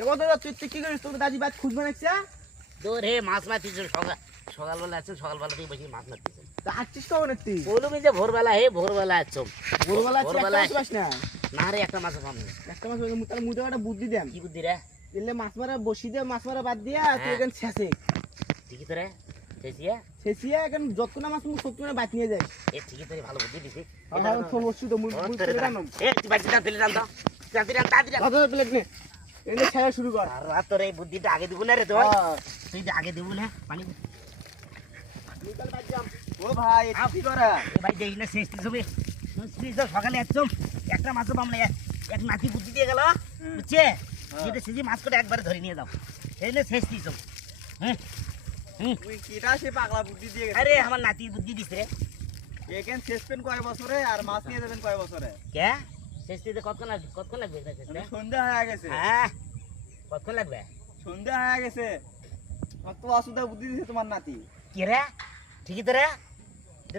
এবার তুই তুই কি করিস? তোকে দাদি বাদ খুঁজবে নাকছে? তোর হে মাছ মারতিস সকালবেলা আছো, সকালবেলা থেকে বসে মাছ মারতিস। তা আসছিস কখন তুই? বলুম যে ভোরবেলা হে ভোরবেলা আছো। ভোরবেলা একটা ভোরবেলা মাছ পাস না? না রে, একটা মাছ পাম না। একটা মাছ তাহলে মুদে একটা বুদ্ধি দেন। কি বুদ্ধি রে? এলে মাছ মারা বসি দিয়ে মাছ মারা বাদ দিয়া তুই এখানে শেষে ঠিকই তো রে, শেষিয়া শেষিয়া এখন যতক্ষণ মাছ মুখ সত্যি বাদ নিয়ে যায়। এ ঠিকই তোর ভালো বুদ্ধি দিছি। আর ফোন করছি তো মুই এ তুই বাচ্চা দাঁত দিলে জানতো, জানতি জান তাড়াতাড়ি জান। কত প্লেট নে এলে ছায়া শুরু কর। আর তোর এই বুদ্ধিটা আগে দিব না রে তোর, তুই আগে দিব না পানি। ও ভাই কি করা? এ ভাই দেখি না শেষ ছবি সকালে একদম একটা মাছও পাম না, এক নাতি বুদ্ধি দিয়ে গেল বুঝছে, সেটা সেজি মাছ করে একবারে ধরে নিয়ে যাও। এই না শেষ দিস। হ্যাঁ তুই কিটা সে পাগলা বুদ্ধি দিয়ে গেছিস? আরে আমার নাতি বুদ্ধি দিস রে। এখানে শেষ পেন কয় বছরে আর মাছ নিয়ে যাবেন কয় বছরে? কে শেষ দিতে কতক্ষণ লাগবে শেষটা? সন্ধ্যা হয়ে গেছে। হ্যাঁ কতক্ষণ লাগবে? সন্ধ্যা হয়ে গেছে। কত অসুবিধা বুদ্ধি দিছে তোমার নাতি। কি রে ঠিকই তো রে।